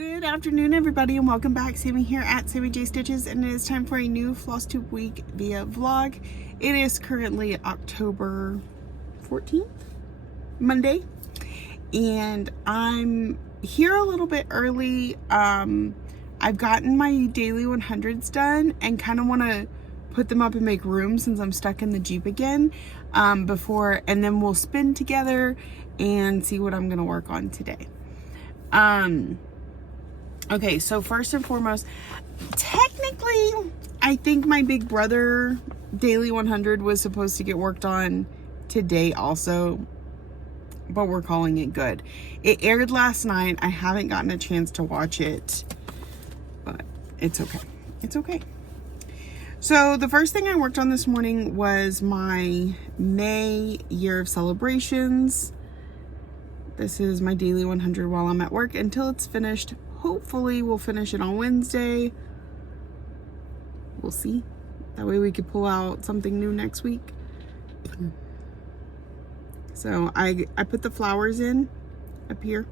Good afternoon, everybody, and welcome back. Sammy here at Sammy J Stitches, and it is time for a new Flosstube week via vlog. It is currently October 14th, Monday, and I'm here a little bit early. I've gotten my daily 100s done and kind of want to put them up and make room since I'm stuck in the Jeep again and then we'll spin together and see what I'm going to work on today. Okay, so first and foremost, technically, I think my big brother daily 100 was supposed to get worked on today also, but we're calling it good. It aired last night. I haven't gotten a chance to watch it, but it's okay. It's okay. So the first thing I worked on this morning was my May year of celebrations. This is my daily 100 while I'm at work until it's finished. Hopefully we'll finish it on Wednesday. We'll see. That way we could pull out something new next week. So I put the flowers in up here.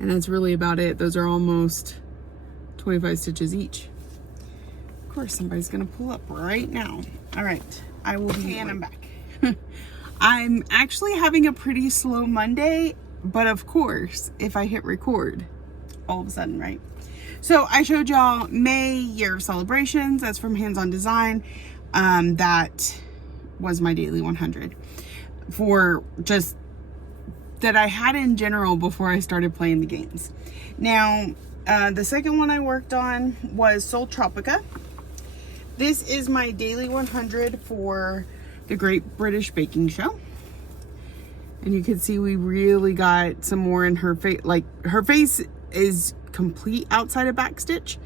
And that's really about it. Those are almost 25 stitches each. Of course, somebody's gonna pull up right now. All right, I will be, and I'm back. I'm actually having a pretty slow Monday. But of course, if I hit record, all of a sudden, right? So I showed y'all May year of celebrations. That's from Hands On Design. That was my daily 100 for just that I had in general before I started playing the games. Now, the second one I worked on was Soul Tropica. This is my daily 100 for the Great British Baking Show. And you can see we really got some more in her face. Like, her face is complete outside of backstitch.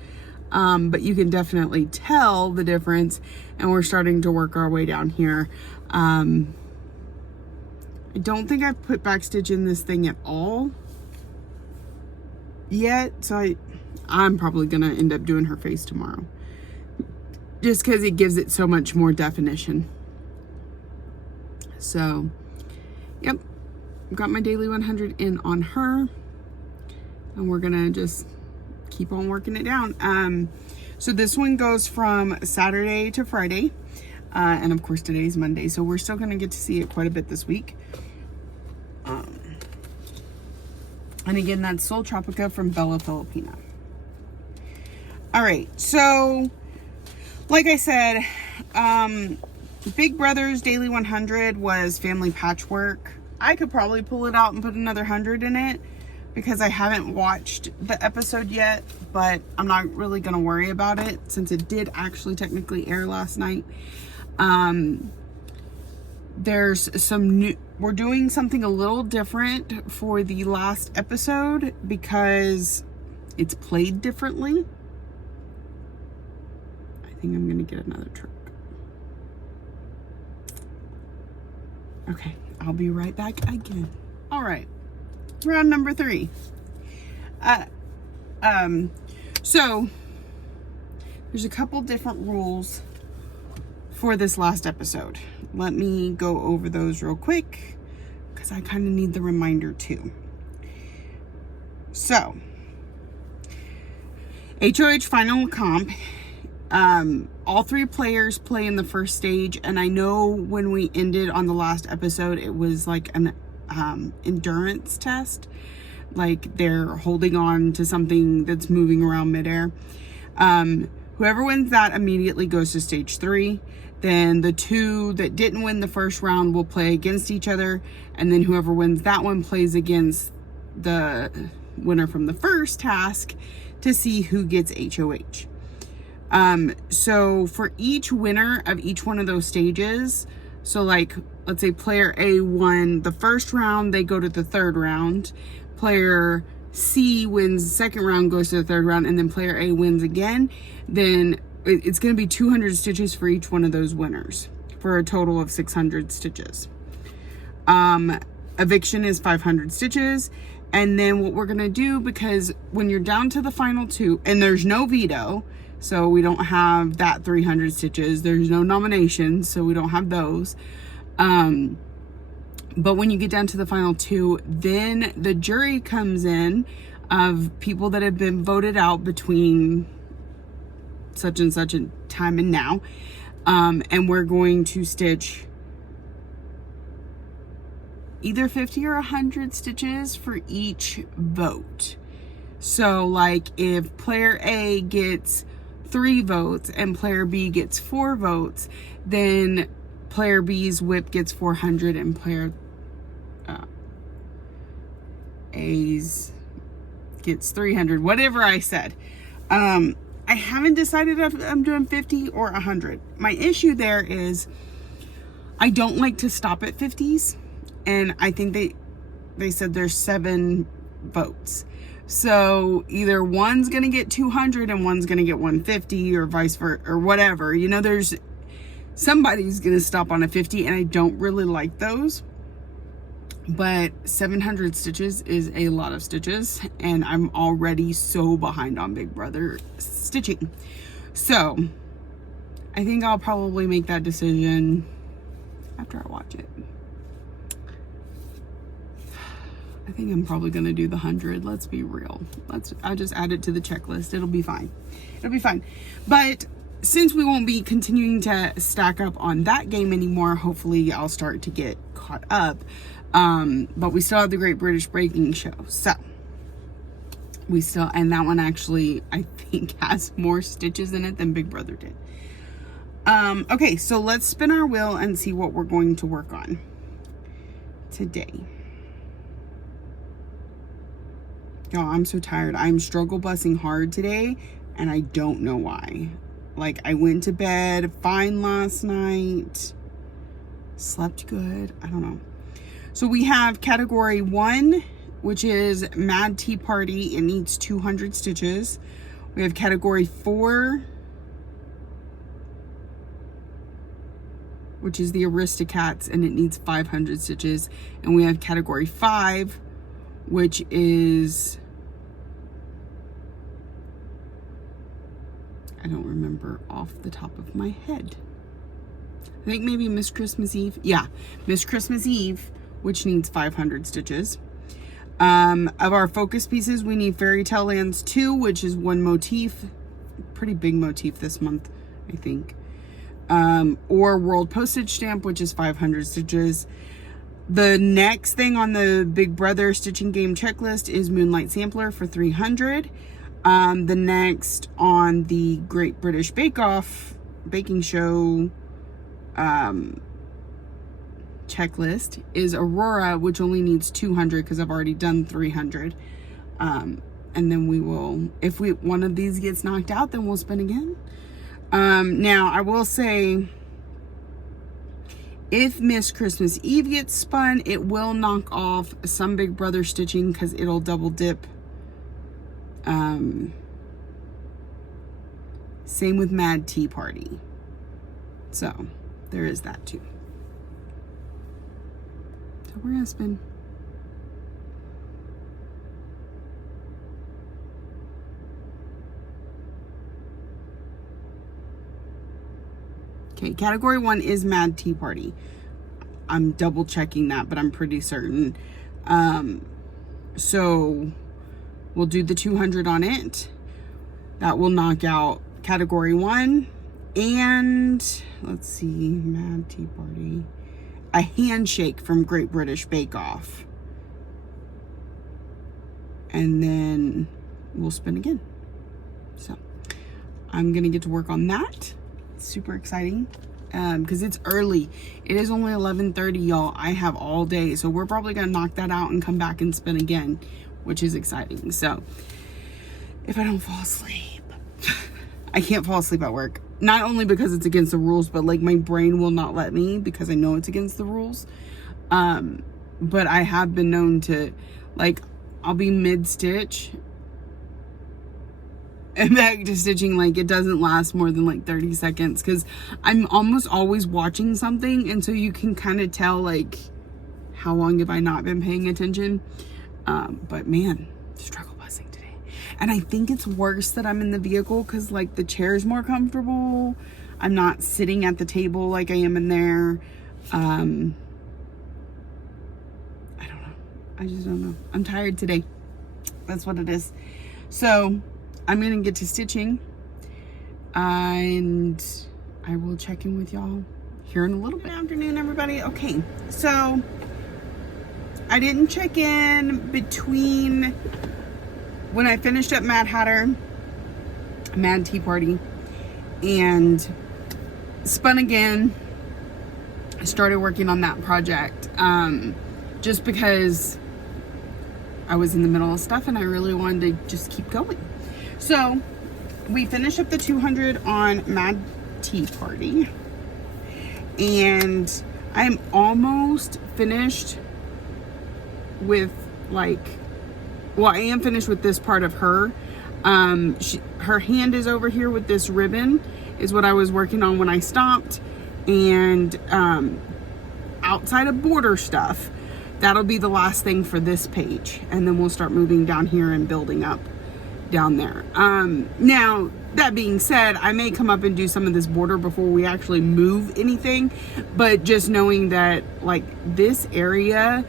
But you can definitely tell the difference. And we're starting to work our way down here. I don't think I've put backstitch in this thing at all yet. So I'm probably going to end up doing her face tomorrow. Just because it gives it so much more definition. So... yep, got my daily 100 in on her, and we're gonna just keep on working it down. So this one goes from Saturday to Friday, and of course today's Monday, so we're still gonna get to see it quite a bit this week. And again, that's Soul Tropica from Bella Filipina. All right, so like I said, Big Brother's daily 100 was family patchwork. I could probably pull it out and put another 100 in it because I haven't watched the episode yet, but I'm not really going to worry about it since it did actually technically air last night. There's some new, we're doing something a little different for the last episode because it's played differently. I think I'm going to get another trick. Okay, I'll be right back again. All right, round number 3. So there's a couple different rules for this last episode. Let me go over those real quick because I kind of need the reminder too. So, HOH Final Comp. All 3 players play in the first stage, and I know when we ended on the last episode, it was like an endurance test, like they're holding on to something that's moving around midair. Whoever wins that immediately goes to stage 3. Then the 2 that didn't win the first round will play against each other, and then whoever wins that one plays against the winner from the first task to see who gets HOH. So for each winner of each one of those stages, so like, let's say player A won the first round, they go to the third round. Player C wins the second round, goes to the third round, and then player A wins again. Then it's going to be 200 stitches for each one of those winners for a total of 600 stitches. Eviction is 500 stitches. And then what we're going to do, because when you're down to the final 2, and there's no veto, so we don't have that 300 stitches. There's no nominations, so we don't have those. But when you get down to the final 2, then the jury comes in of people that have been voted out between such and such a time and now. And we're going to stitch either 50 or 100 stitches for each vote. So like if player A gets 3 votes and player B gets 4 votes, then player B's whip gets 400 and player A's gets 300, whatever I said. I haven't decided if I'm doing 50 or 100. My issue there is I don't like to stop at 50s, and I think they said there's 7 votes. So either one's gonna get 200 and one's gonna get 150 or vice versa or whatever. You know, there's somebody's gonna stop on a 50, and I don't really like those. But 700 stitches is a lot of stitches, and I'm already so behind on Big Brother stitching. So I think I'll probably make that decision after I watch it. I think I'm probably gonna do the 100. Let's be real. I just add it to the checklist. It'll be fine. It'll be fine. But since we won't be continuing to stack up on that game anymore, hopefully I'll start to get caught up. But we still have the Great British Baking Show. So we still, and that one actually I think has more stitches in it than Big Brother did. Okay, so let's spin our wheel and see what we're going to work on today. Y'all, I'm so tired. I'm struggle bussing hard today, and I don't know why. Like, I went to bed fine last night, slept good. I don't know. So we have category 1, which is Mad Tea Party. It needs 200 stitches. We have category 4, which is the Aristocats, and it needs 500 stitches. And we have category 5, which is, I don't remember off the top of my head. I think maybe Miss Christmas Eve. Yeah, Miss Christmas Eve, which needs 500 stitches. Of our focus pieces, we need Fairy Tale Lands 2, which is 1 motif. Pretty big motif this month, I think. Or World Postage Stamp, which is 500 stitches. The next thing on the Big Brother stitching game checklist is Moonlight Sampler for 300. The next on the Great British Baking Show checklist is Aurora, which only needs 200 because I've already done 300. And then we will, if one of these gets knocked out, then we'll spin again. Now I will say, if Miss Christmas Eve gets spun, it will knock off some Big Brother stitching because it'll double dip. Same with Mad Tea Party. So there is that too. So we're gonna spin. Okay, category 1 is Mad Tea Party. I'm double checking that, but I'm pretty certain. So we'll do the 200 on it. That will knock out category 1. And let's see, Mad Tea Party. A handshake from Great British Bake Off. And then we'll spin again. So I'm gonna get to work on that. It's super exciting. Because it's early. It is only 11:30, y'all. I have all day, so we're probably gonna knock that out and come back and spin again, which is exciting. So if I don't fall asleep, I can't fall asleep at work. Not only because it's against the rules, but like my brain will not let me because I know it's against the rules. But I have been known to, like, I'll be mid-stitch and back to stitching. Like, it doesn't last more than like 30 seconds because I'm almost always watching something, and so you can kind of tell like how long have I not been paying attention. But man, struggle bussing today. And I think it's worse that I'm in the vehicle because like the chair's more comfortable. I'm not sitting at the table like I am in there. I don't know. I just don't know. I'm tired today. That's what it is. So I'm gonna get to stitching, and I will check in with y'all here in a little bit. Good afternoon, everybody. Okay, so I didn't check in between when I finished up Mad Tea Party, and spun again. I started working on that project just because I was in the middle of stuff and I really wanted to just keep going. So we finished up the 200 on Mad Tea Party, and I'm almost finished with, like, well, I am finished with this part of her. Her hand is over here with this ribbon is what I was working on when I stopped, and outside of border stuff, that'll be the last thing for this page, and then we'll start moving down here and building up down there. Now, that being said, I may come up and do some of this border before we actually move anything, but just knowing that, like, this area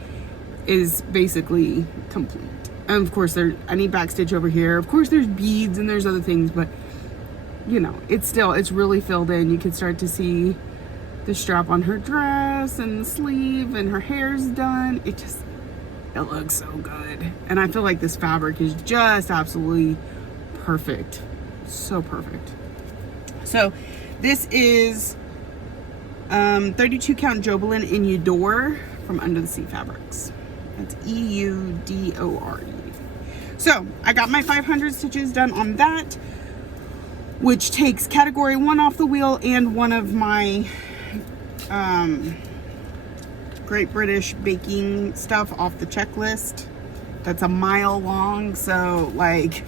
is basically complete. And of course, I need backstitch over here. Of course, there's beads and there's other things, but you know, it's really filled in. You can start to see the strap on her dress and the sleeve, and her hair's done. It looks so good. And I feel like this fabric is just absolutely perfect. So perfect. So this is 32 count Jobelin in Eudore from Under the Sea Fabrics. That's Eudore. So I got my 500 stitches done on that, which takes category 1 off the wheel and one of my Great British baking stuff off the checklist. That's a mile long, so like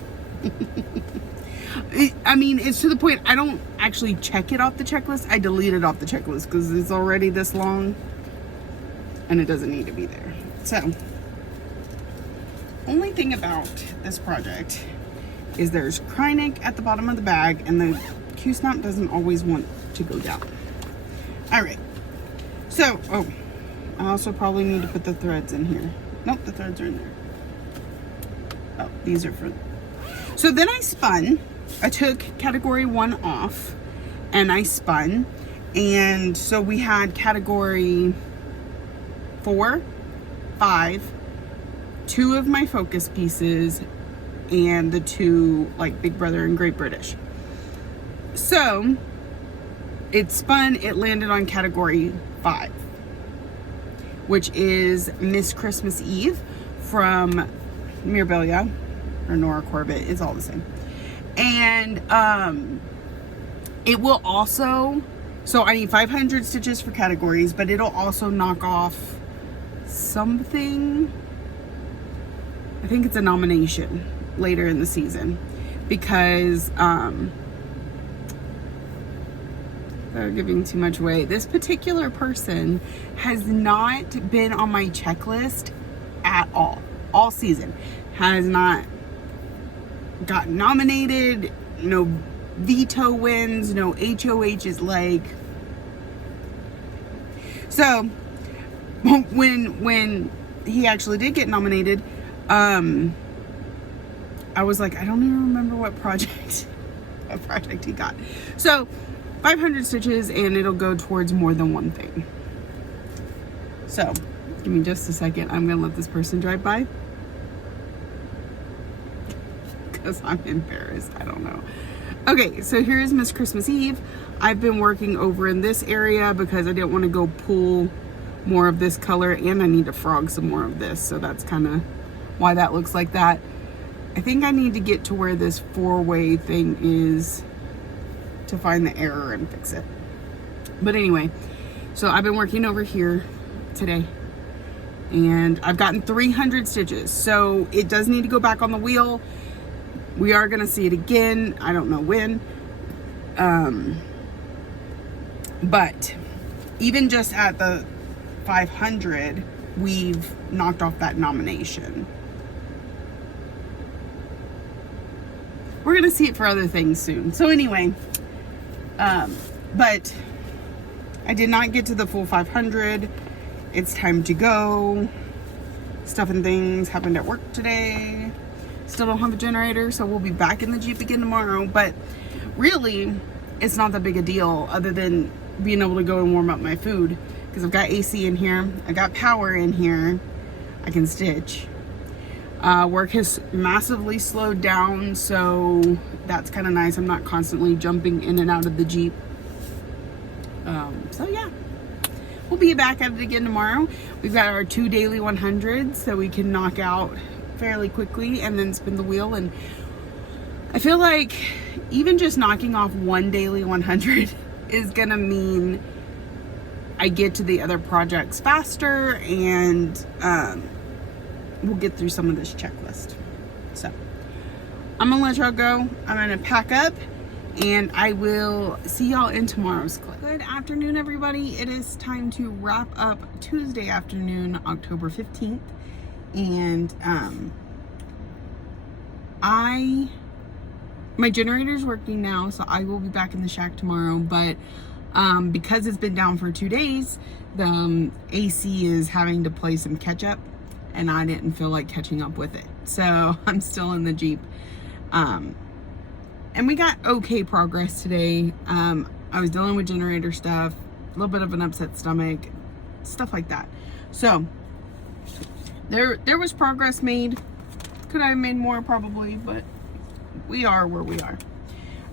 I mean, it's to the point I don't actually check it off the checklist. I delete it off the checklist because it's already this long and it doesn't need to be there. So only thing about this project is there's Krynic at the bottom of the bag, and the Q-snap doesn't always want to go down. All right, so I also probably need to put the threads in here. Nope, the threads are in there. Oh, these are for, so then I spun. I took category 1 off and I spun, and so we had category 4, 5, 2 of my focus pieces, and the 2 like Big Brother and Great British. So it spun, it landed on category 5, which is Miss Christmas Eve from Mirabilia or Nora Corbett. It's all the same. And it will also, so I need 500 stitches for categories, but it'll also knock off something. I think it's a nomination later in the season, because they're giving too much away. This particular person has not been on my checklist at all season. Has not gotten nominated, no veto wins, no HOHs, like. So when he actually did get nominated, I was like, I don't even remember what project he got. So 500 stitches, and it'll go towards more than one thing. So give me just a second. I'm gonna let this person drive by because I'm embarrassed. I don't know. Okay, so here's Miss Christmas Eve. I've been working over in this area because I didn't want to go pull more of this color, and I need to frog some more of this, so that's kind of why that looks like that. I think I need to get to where this 4-way thing is to find the error and fix it. But anyway, so I've been working over here today, and I've gotten 300 stitches, so it does need to go back on the wheel. We are gonna see it again. I don't know when, but even just at the 500, we've knocked off that nomination. We're gonna see it for other things soon. So anyway, but I did not get to the full 500. It's time to go. Stuff and things happened at work today. Still don't have a generator, so we'll be back in the Jeep again tomorrow. But really, it's not that big a deal other than being able to go and warm up my food. Because I've got AC in here. I got power in here. I can stitch. Work has massively slowed down, so that's kind of nice. I'm not constantly jumping in and out of the Jeep. So yeah, we'll be back at it again tomorrow. We've got our 2 daily 100s that we can knock out fairly quickly and then spin the wheel. And I feel like even just knocking off 1 daily 100 is gonna mean I get to the other projects faster, and we'll get through some of this checklist. So I'm gonna let y'all go. I'm gonna pack up, and I will see y'all in tomorrow's clip. Good afternoon, everybody. It is time to wrap up Tuesday afternoon, October 15th. And my generator's working now, so I will be back in the shack tomorrow. But because it's been down for 2 days, the AC is having to play some catch up, and I didn't feel like catching up with it. So I'm still in the Jeep. And we got okay progress today. I was dealing with generator stuff, a little bit of an upset stomach, stuff like that. So there was progress made. Could I have made more? Probably, but we are where we are.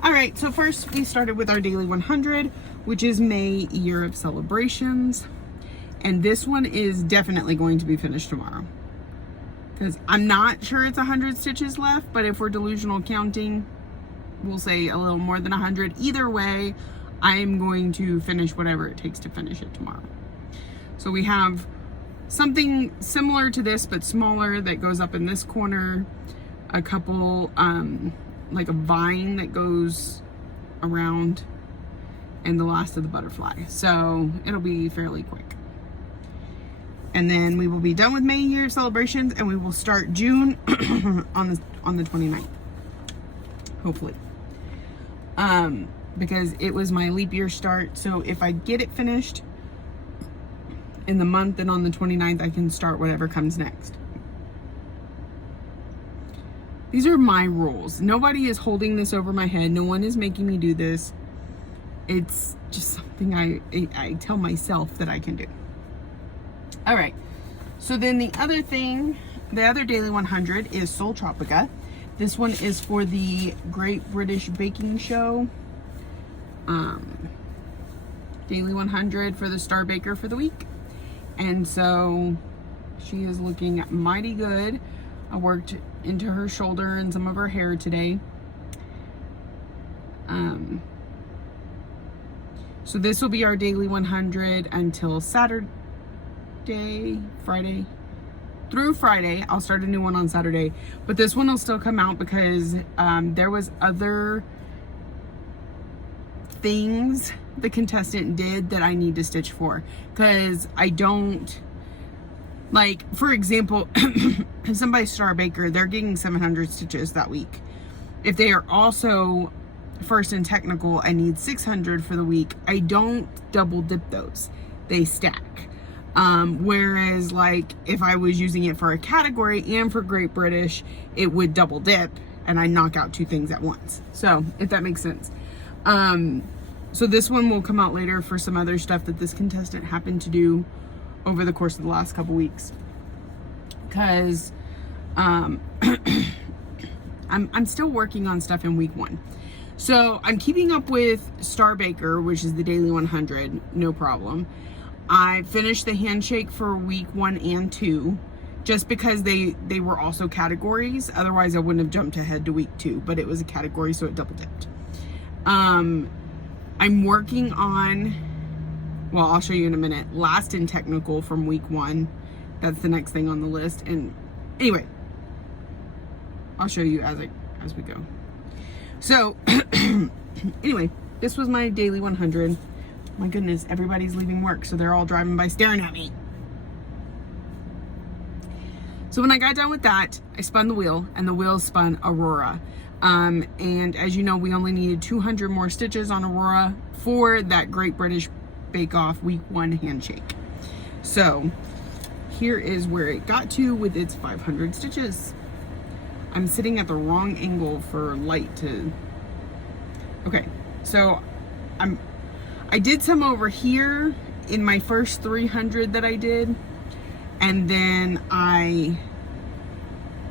All right, so first we started with our daily 100, which is May, Year of Celebrations. And this one is definitely going to be finished tomorrow, because I'm not sure it's 100 stitches left, but if we're delusional counting, we'll say a little more than 100. Either way, I'm going to finish whatever it takes to finish it tomorrow. So we have something similar to this, but smaller, that goes up in this corner. A couple, like a vine that goes around, and the last of the butterfly. So it'll be fairly quick. And then we will be done with May Year Celebrations, and we will start June on the 29th. Hopefully. Because it was my leap year start. So if I get it finished in the month, and on the 29th, I can start whatever comes next. These are my rules. Nobody is holding this over my head. No one is making me do this. It's just something I tell myself that I can do. All right. So then the other thing, the other daily 100 is Sol Tropica. This one is for the Great British Baking Show. Daily 100 for the Star Baker for the week. And so she is looking mighty good. I worked into her shoulder and some of her hair today. So this will be our daily 100 until Saturday, Friday. Through Friday. I'll start a new one on Saturday, but this one will still come out because there was other things the contestant did that I need to stitch for, because I don't, like, for example, if somebody's Star Baker, they're getting 700 stitches that week. If they are also first and technical, I need 600 for the week. I don't double dip those, they stack. Whereas, like, if I was using it for a category and for Great British, it would double dip and I knock out 2 things at once. So if that makes sense. So this one will come out later for some other stuff that this contestant happened to do over the course of the last couple weeks, because I'm still working on stuff in week 1. So I'm keeping up with Star Baker, which is the daily 100, no problem. I finished the handshake for week 1 and 2, just because they were also categories. Otherwise I wouldn't have jumped ahead to week 2, but it was a category, so it double dipped. I'm working on, well, I'll show you in a minute, last and technical from week 1. That's the next thing on the list. And anyway, I'll show you as we go. So anyway, this was my daily 100. My goodness, everybody's leaving work, so they're all driving by staring at me. So when I got done with that, I spun the wheel, and the wheel spun Aurora. And as you know, we only needed 200 more stitches on Aurora for that Great British Bake Off week 1 handshake. So here is where it got to with its 500 stitches. I'm sitting at the wrong angle for light to, okay, so I did some over here in my first 300 that I did, and then I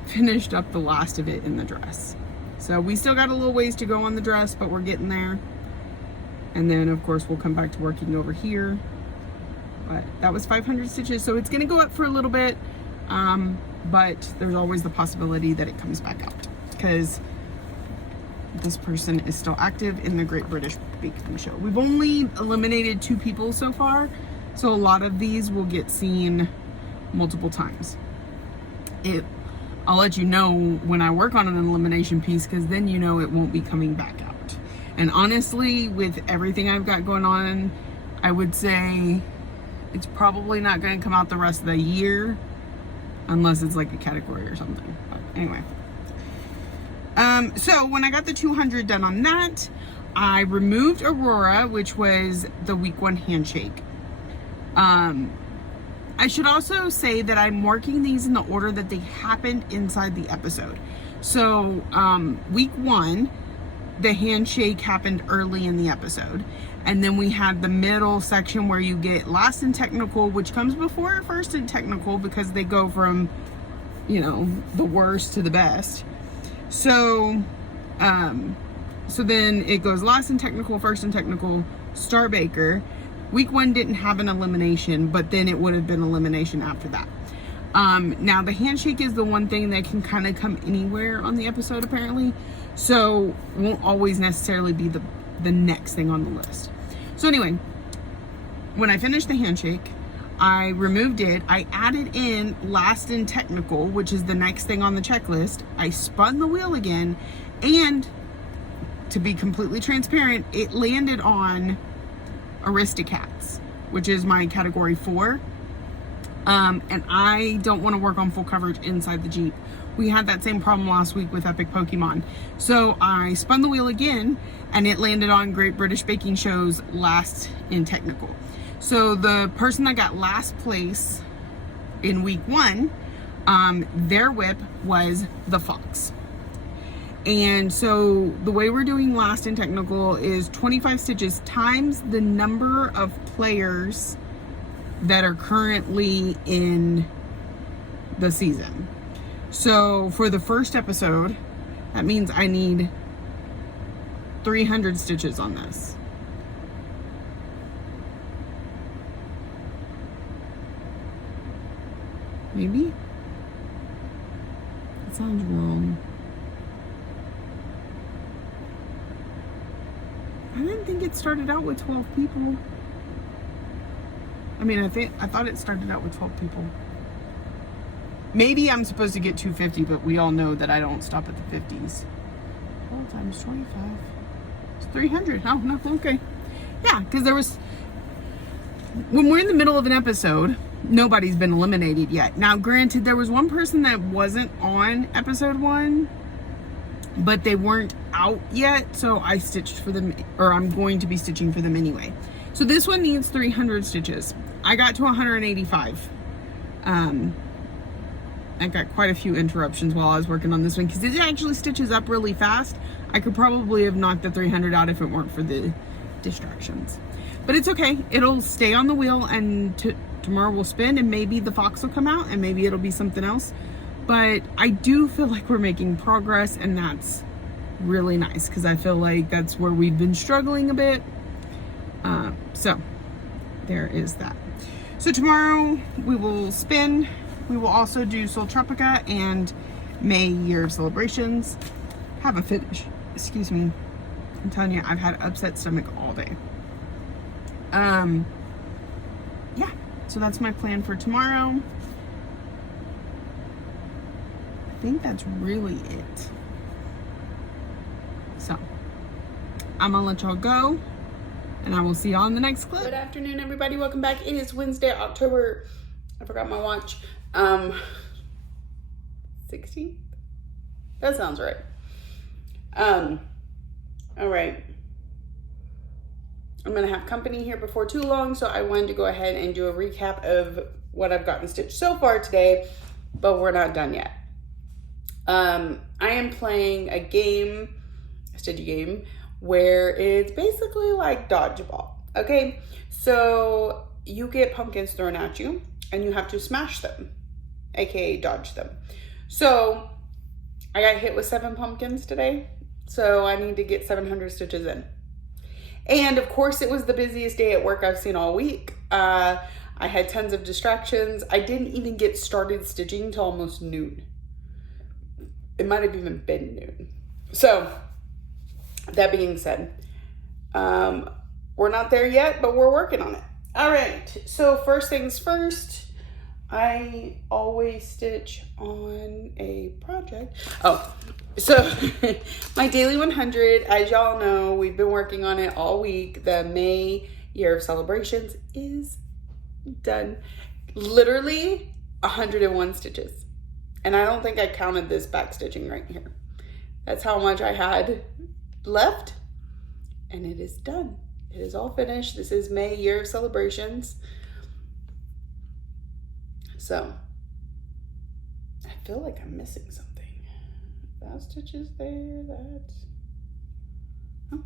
finished up the last of it in the dress. So we still got a little ways to go on the dress, but we're getting there. And then of course we'll come back to working over here. But that was 500 stitches, so it's gonna go up for a little bit, but there's always the possibility that it comes back out because this person is still active in the Great British Baking Show. We've only eliminated 2 people so far, so a lot of these will get seen multiple times. I'll let you know when I work on an elimination piece, because then you know it won't be coming back out. And honestly, with everything I've got going on, I would say it's probably not going to come out the rest of the year unless it's like a category or something. But anyway. So when I got the 200 done on that, I removed Aurora, which was the week 1 handshake. I should also say that I'm working these in the order that they happened inside the episode. So week 1, the handshake happened early in the episode. And then we had the middle section where you get last and technical, which comes before first and technical because they go from, you know, the worst to the best. So, so then it goes last and technical, first and technical, Star Baker. Week 1 didn't have an elimination, but then it would have been elimination after that. Now the handshake is the one thing that can kind of come anywhere on the episode apparently. So won't always necessarily be the next thing on the list. So anyway, when I finished the handshake, I removed it. I added in last and technical, which is the next thing on the checklist. I spun the wheel again, and to be completely transparent, it landed on Aristocats, which is my category 4. And I don't want to work on full coverage inside the Jeep. We had that same problem last week with Epic Pokemon. So I spun the wheel again, and it landed on Great British Baking Show's last in technical. So the person that got last place in week 1, their whip was the Fox. And so the way we're doing last in technical is 25 stitches times the number of players that are currently in the season. So for the first episode, that means I need 300 stitches on this. Maybe? That sounds wrong. I didn't think it started out with 12 people. I mean, I thought it started out with 12 people. Maybe I'm supposed to get 250, but we all know that I don't stop at the 50s. 12 times 25. It's 300. Oh, no, okay. Yeah, because there was... When we're in the middle of an episode, nobody's been eliminated yet. Now, granted, there was one person that wasn't on episode 1, but they weren't out yet, so I stitched for them, or I'm going to be stitching for them anyway. So this one needs 300 stitches. I got to 185. I got quite a few interruptions while I was working on this one because it actually stitches up really fast. I could probably have knocked the 300 out if it weren't for the distractions. But it's okay. It'll stay on the wheel, and tomorrow we'll spin, and maybe the Fox will come out, and maybe it'll be something else. But I do feel like we're making progress, and that's really nice because I feel like that's where we've been struggling a bit. So there is that. So tomorrow we will spin. We will also do Sol Tropica and May Year of Celebrations. Haven't finished. Excuse me. I'm telling you, I've had upset stomach all day. Yeah. So that's my plan for tomorrow. I think that's really it. So I'm gonna let y'all go, and I will see y'all in the next clip. Good afternoon, everybody. Welcome back. It is Wednesday, October, I forgot my watch, 16th? That sounds right. All right. I'm gonna have company here before too long, so I wanted to go ahead and do a recap of what I've gotten stitched so far today, but we're not done yet. I am playing a game, a Stitchy game, where it's basically like dodgeball. Okay, so you get pumpkins thrown at you and you have to smash them, aka dodge them. So I got hit with 7 pumpkins today, so I need to get 700 stitches in. And of course, it was the busiest day at work I've seen all week. I had tons of distractions. I didn't even get started stitching till almost noon. It might have even been noon. So that being said, we're not there yet, but we're working on it. All right, so first things first, I always stitch on a project. Oh, so my daily 100, as y'all know, we've been working on it all week. The May year of celebrations is done. Literally 101 stitches. And I don't think I counted this back stitching right here. That's how much I had left, and it is done. It is all finished. This is May year of celebrations. So I feel like I'm missing something. That stitch is there, that's, oh.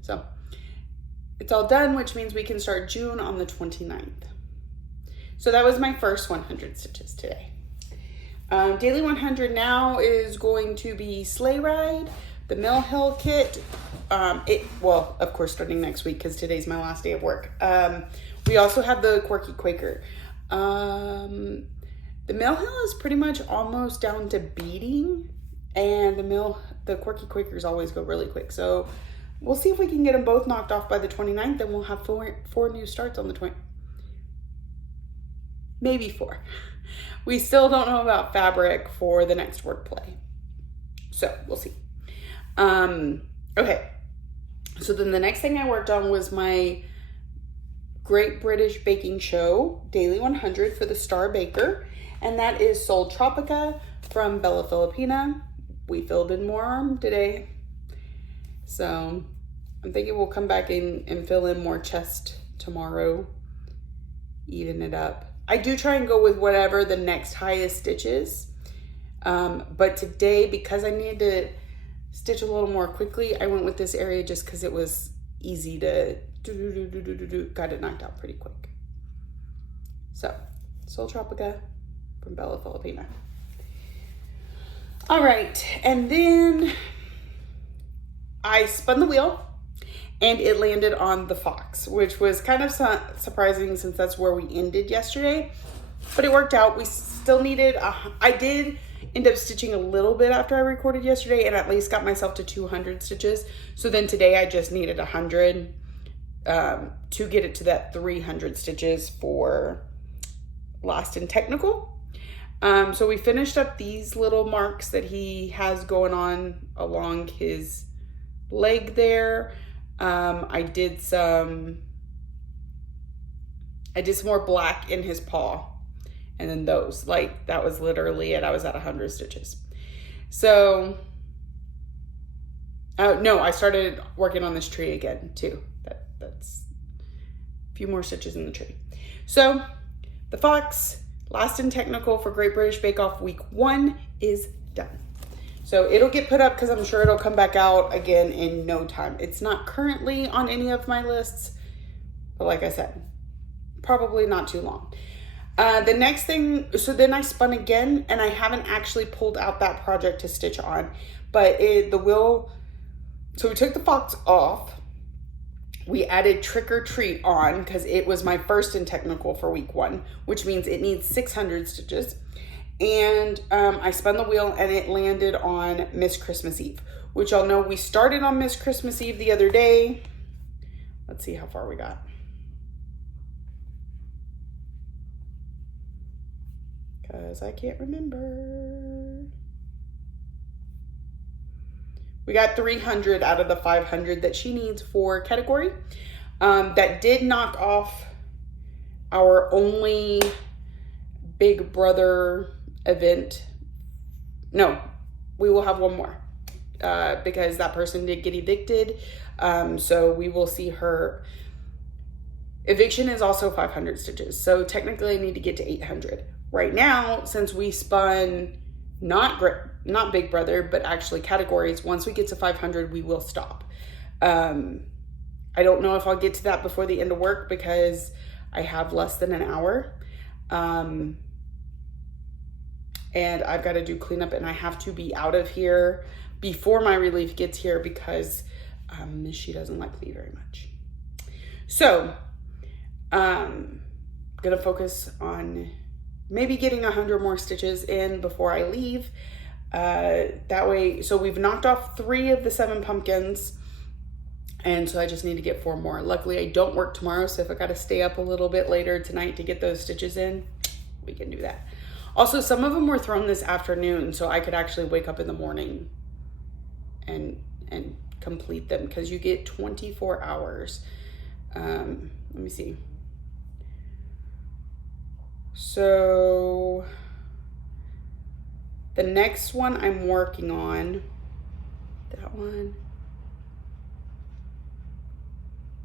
So it's all done, which means we can start June on the 29th. So that was my first 100 stitches today. Daily 100 now is going to be Sleigh Ride, the Mill Hill kit. Well, of course, starting next week because today's my last day of work. We also have the Quirky Quaker. The Mill Hill is pretty much almost down to beading, and the Quirky Quakers always go really quick. So we'll see if we can get them both knocked off by the 29th, and we'll have four new starts on the 20th. Maybe 4. We still don't know about fabric for the next wordplay. So we'll see. Okay. So then the next thing I worked on was my Great British Baking Show Daily 100 for the Star Baker. And that is Sol Tropica from Bella Filipina. We filled in more arm today. So I'm thinking we'll come back in and fill in more chest tomorrow. Even it up. I do try and go with whatever the next highest stitch is. But today, because I needed to stitch a little more quickly, I went with this area just because it was easy to got it knocked out pretty quick. So, Sol Tropica from Bella Filipina. All right, and then I spun the wheel and it landed on the fox, which was kind of surprising since that's where we ended yesterday, but it worked out. We still needed, I did end up stitching a little bit after I recorded yesterday and at least got myself to 200 stitches. So then today I just needed 100 to get it to that 300 stitches for Last and Technical. So we finished up these little marks that he has going on along his leg there. I did some more black in his paw, and then those, like, that was literally it. I was at 100 stitches. So, no, I started working on this tree again too. That's a few more stitches in the tree. So the fox, Last and Technical for Great British Bake Off week 1 is done. So it'll get put up because I'm sure it'll come back out again in no time. It's not currently on any of my lists, but like I said, probably not too long. The next thing, so then I spun again, and I haven't actually pulled out that project to stitch on, but the wheel, so we took the fox off. We added Trick or Treat on because it was my first in Technical for week 1, which means it needs 600 stitches. And I spun the wheel and it landed on Miss Christmas Eve, which y'all know we started on Miss Christmas Eve the other day. Let's see how far we got. Because I can't remember. We got 300 out of the 500 that she needs for category. That did knock off our only Big Brother event. No, we will have one more because that person did get evicted. So we will see her. Eviction is also 500 stitches. So technically I need to get to 800. Right now, since we spun not Big Brother, but actually categories. Once we get to 500, we will stop. I don't know if I'll get to that before the end of work because I have less than an hour. And I've got to do cleanup, and I have to be out of here before my relief gets here because she doesn't like me very much. So, gonna focus on maybe getting 100 more stitches in before I leave. That way, so we've knocked off 3 of the 7 pumpkins. And so I just need to get 4 more. Luckily, I don't work tomorrow, so if I gotta stay up a little bit later tonight to get those stitches in, we can do that. Also, some of them were thrown this afternoon, so I could actually wake up in the morning and complete them because you get 24 hours. Let me see. So the next one I'm working on, that one,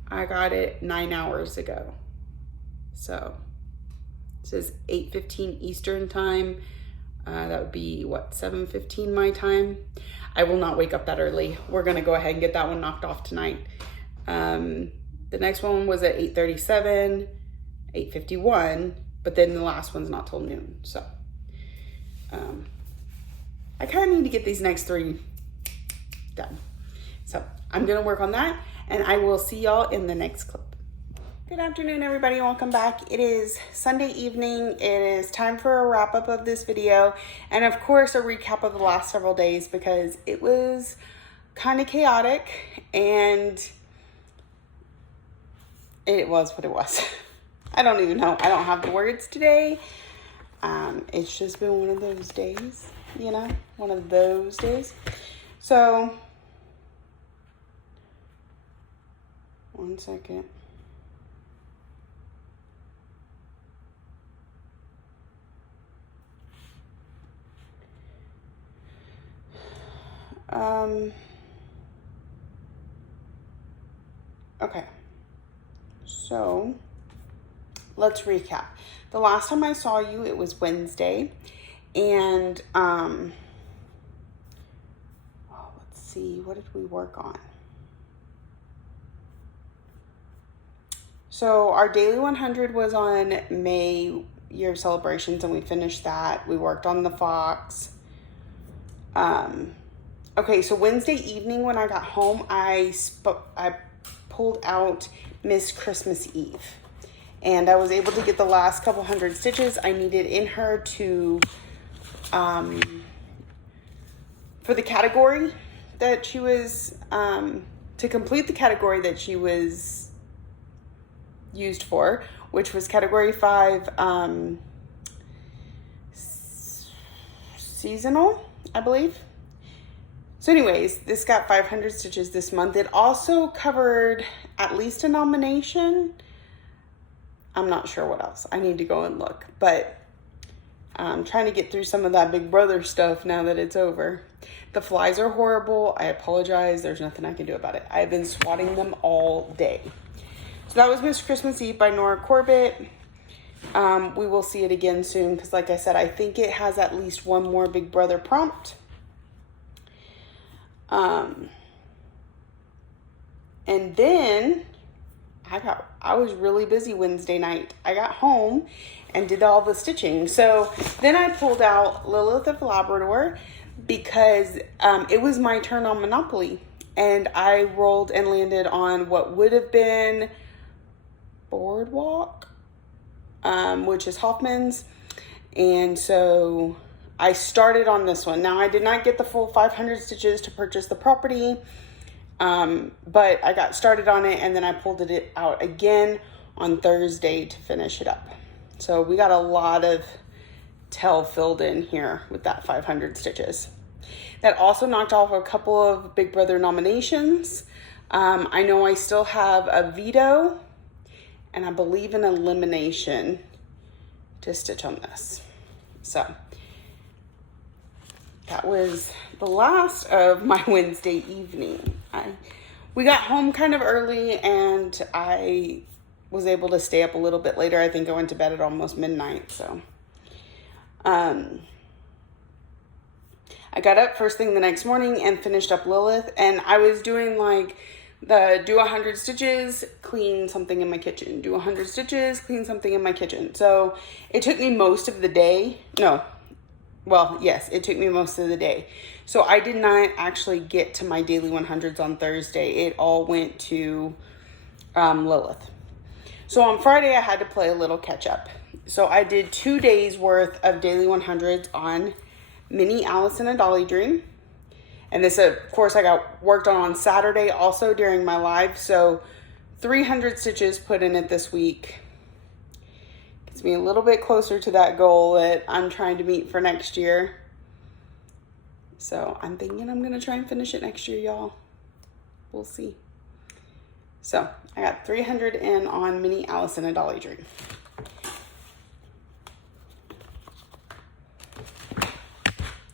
I got it 9 hours ago. So it says 8:15 Eastern time. That would be what, 7:15 my time. I will not wake up that early. We're gonna go ahead and get that one knocked off tonight. The next one was at 8:37, 8:51, but then the last one's not till noon. So I kind of need to get these next 3 done. So I'm gonna work on that, and I will see y'all in the next clip. Good afternoon, everybody. Welcome back. It is Sunday evening. It is time for a wrap up of this video, and of course a recap of the last several days because it was kind of chaotic and it was what it was. I don't even know. I don't have the words today. It's just been one of those days, you know, one of those days. So, one second. Okay. So, let's recap. The last time I saw you, it was Wednesday, and let's see, what did we work on? So our daily 100 was on May year celebrations, and we finished that. We worked on the fox. Okay, so Wednesday evening when I got home, I pulled out Miss Christmas Eve. And I was able to get the last couple hundred stitches I needed in her to, for the category that she was, to complete the category that she was used for, which was category 5, seasonal, I believe. So anyways, this got 500 stitches this month. It also covered at least a nomination. I'm not sure what else. I need to go and look, but I'm trying to get through some of that Big Brother stuff now that it's over. The flies are horrible. I apologize. There's nothing I can do about it. I've been swatting them all day. So that was Miss Christmas Eve by Nora Corbett. We will see it again soon because, like I said, I think it has at least one more Big Brother prompt. And then I was really busy Wednesday night. I got home and did all the stitching. So then I pulled out Lilith of Labrador because it was my turn on Monopoly. And I rolled and landed on what would have been Boardwalk, which is Hoffman's. And so I started on this one. Now I did not get the full 500 stitches to purchase the property. But I got started on it, and then I pulled it out again on Thursday to finish it up. So we got a lot of tail filled in here with that 500 stitches. That also knocked off a couple of Big Brother nominations. I know I still have a veto and I believe an elimination to stitch on this. So that was the last of my Wednesday evening. We got home kind of early and I was able to stay up a little bit later. I think I went to bed at almost midnight. So, I got up first thing the next morning and finished up Lilith, and I was doing like the do 100 stitches, clean something in my kitchen, do 100 stitches, clean something in my kitchen. So it took me most of the day. No, well, yes, it took me most of the day. So I did not actually get to my daily 100s on Thursday. It all went to Lilith. So on Friday, I had to play a little catch up. So I did 2 days worth of daily 100s on Mini Alice in a Dolly Dream. And this, of course, I got worked on Saturday also during my live. So 300 stitches put in it this week. Gets me a little bit closer to that goal that I'm trying to meet for next year. So I'm thinking I'm going to try and finish it next year, y'all. We'll see. So I got 300 in on Mini Alice in a Dolly Dream.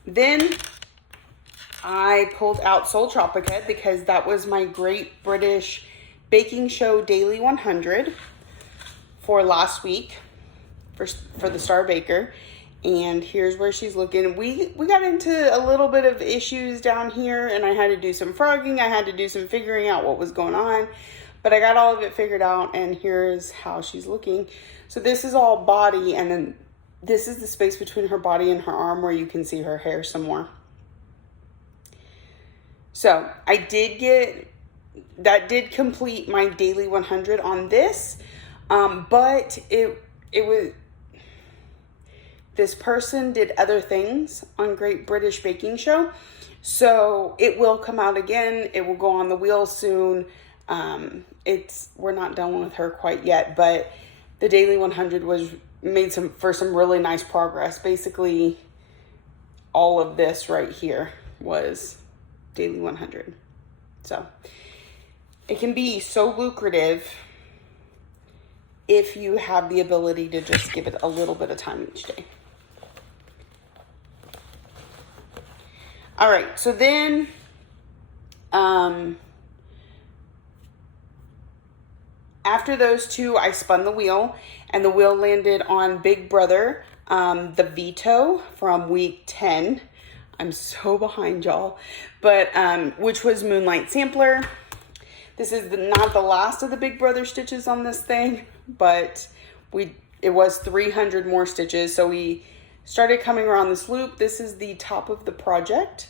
Then I pulled out Soul Tropica because that was my Great British Baking Show Daily 100 for last week for the Star Baker. And here's where she's looking. We got into a little bit of issues down here, and I had to do some frogging. I had to do some figuring out what was going on, but I got all of it figured out, and here's how she's looking. So this is all body, and then this is the space between her body and her arm where you can see her hair some more. So I did complete my daily 100 on this, but it was, this person did other things on Great British Baking Show. So it will come out again. It will go on the wheel soon. We're not done with her quite yet, but the daily 100 was made for some really nice progress. Basically, all of this right here was daily 100. So it can be so lucrative if you have the ability to just give it a little bit of time each day. All right, so then after those two, I spun the wheel, and the wheel landed on Big Brother, the Veto from week 10. I'm so behind, y'all, but which was Moonlight Sampler. This is not the last of the Big Brother stitches on this thing, but it was 300 more stitches, so we started coming around this loop. This is the top of the project.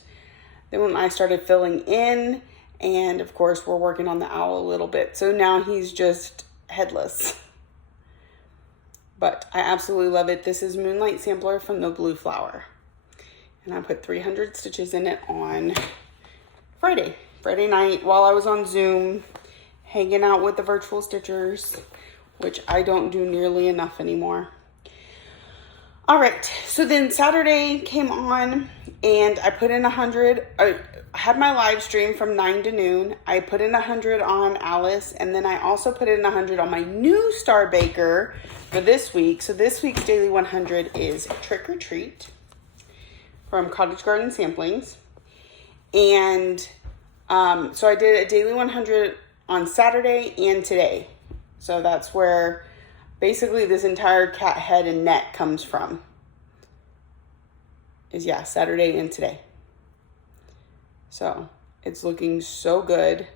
Then when I started filling in, and of course we're working on the owl a little bit, so now he's just headless. But I absolutely love it. This is Moonlight Sampler from the Blue Flower, and I put 300 stitches in it on Friday night while I was on Zoom hanging out with the virtual stitchers, which I don't do nearly enough anymore. All right, so then Saturday came on, and I put in 100. I had my live stream from 9 to noon. I put in 100 on Alice, and then I also put in 100 on my new Star Baker for this week. So this week's daily 100 is Trick or Treat from Cottage Garden Samplings. And so I did a daily 100 on Saturday and today. So that's where basically this entire cat head and neck comes from. Saturday and today. So it's looking so good.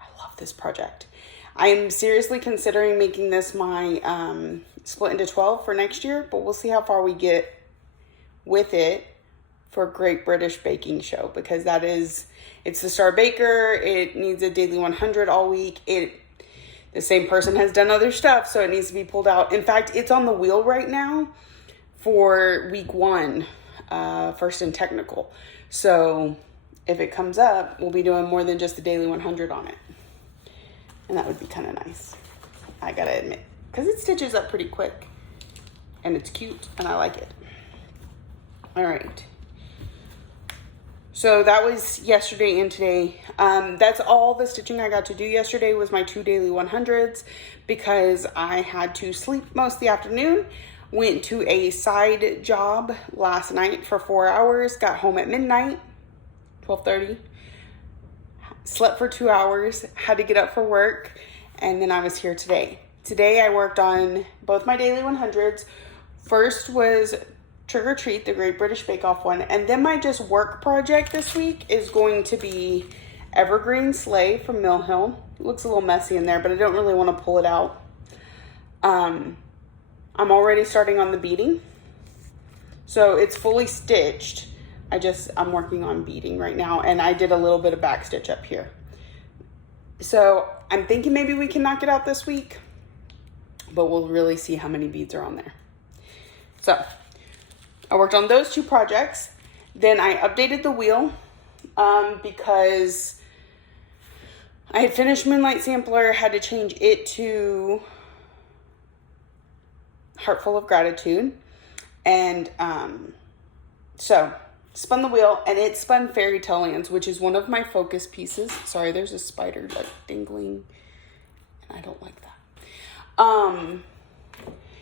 I love this project. I am seriously considering making this my split into 12 for next year, but we'll see how far we get with it for Great British Baking Show, because it's the Star Baker. It needs a daily 100 all week. The same person has done other stuff, so it needs to be pulled out. In fact, it's on the wheel right now for week 1, first and technical. So if it comes up, we'll be doing more than just the daily 100 on it. And that would be kind of nice, I gotta admit, because it stitches up pretty quick and it's cute and I like it. All right. So that was yesterday and today. That's all the stitching I got to do yesterday was my 2 daily 100s, because I had to sleep most of the afternoon. Went to a side job last night for 4 hours. Got home at midnight, 12:30. Slept for 2 hours. Had to get up for work. And then I was here today. Today I worked on both my daily 100s. First was Trick or Treat, the Great British Bake Off one. And then my just work project this week is going to be Evergreen Sleigh from Mill Hill. It looks a little messy in there, but I don't really want to pull it out. I'm already starting on the beading. So it's fully stitched. I'm working on beading right now, and I did a little bit of back stitch up here. So I'm thinking maybe we can knock it out this week, but we'll really see how many beads are on there. So I worked on those 2 projects. Then I updated the wheel because I had finished Moonlight Sampler, had to change it to Heartful of Gratitude. And so spun the wheel, and it spun Fairy Tale Lands, which is one of my focus pieces. Sorry, there's a spider like dingling, and I don't like that.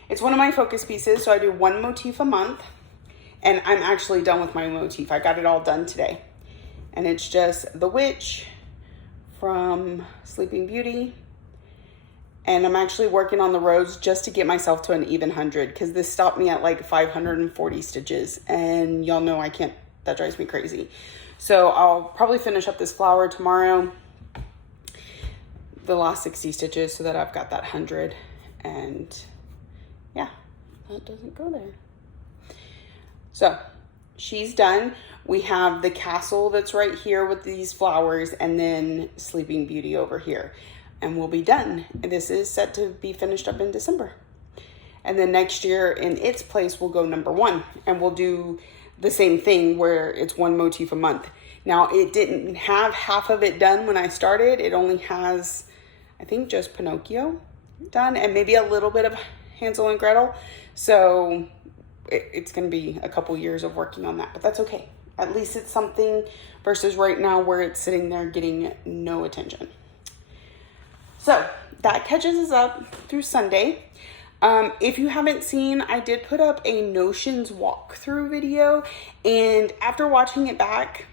It's one of my focus pieces, so I do 1 motif a month, and I'm actually done with my motif. I got it all done today, and it's just the witch from Sleeping Beauty, and I'm actually working on the rose just to get myself to an even 100, because this stopped me at like 540 stitches, and y'all know I can't, that drives me crazy. So I'll probably finish up this flower tomorrow, the last 60 stitches, so that I've got that 100, and yeah, that doesn't go there. So she's done. We have the castle that's right here with these flowers, and then Sleeping Beauty over here. And we'll be done. This is set to be finished up in December. And then next year in its place, we'll go number 1. And we'll do the same thing where it's 1 motif a month. Now, it didn't have half of it done when I started. It only has, I think, just Pinocchio done. And maybe a little bit of Hansel and Gretel. So it's going to be a couple years of working on that. But that's okay. At least it's something versus right now where it's sitting there getting no attention. So that catches us up through Sunday. If you haven't seen, I did put up a Notions walkthrough video, and after watching it back,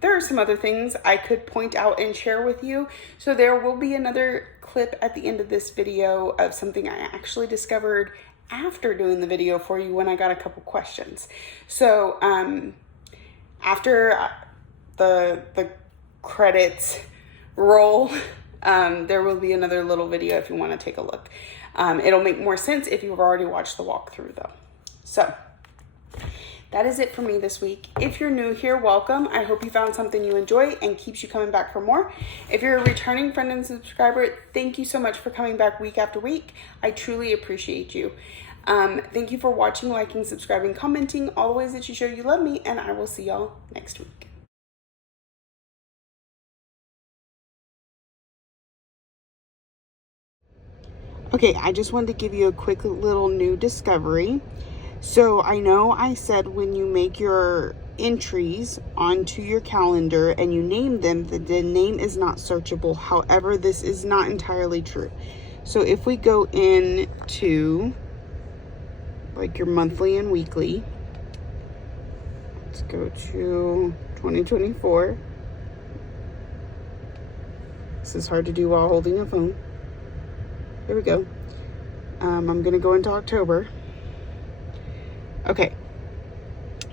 there are some other things I could point out and share with you. So there will be another clip at the end of this video of something I actually discovered after doing the video for you when I got a couple questions. So after the credits roll, there will be another little video if you want to take a look. It'll make more sense if you've already watched the walkthrough though. So that is it for me this week. If you're new here, welcome. I hope you found something you enjoy and keeps you coming back for more. If you're a returning friend and subscriber, thank you so much for coming back week after week. I truly appreciate you. Thank you for watching, liking, subscribing, commenting, all the ways that you show you love me, and I will see y'all next week. Okay, I just wanted to give you a quick little new discovery. So I know I said when you make your entries onto your calendar and you name them, that the name is not searchable. However, this is not entirely true. So if we go into like your monthly and weekly, let's go to 2024. This is hard to do while holding a phone. There we go. I'm gonna go into October. Okay,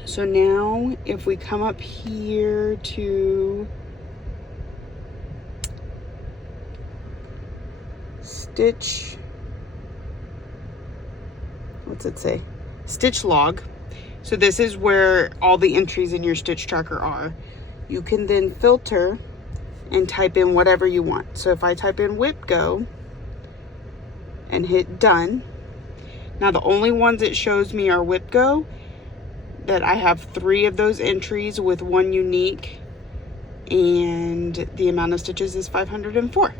so now if we come up here to stitch, what's it say? Stitch log. So this is where all the entries in your stitch tracker are. You can then filter and type in whatever you want. So if I type in whip go and hit done, now the only ones it shows me are whip go, that I have 3 of those entries with 1 unique, and the amount of stitches is 504.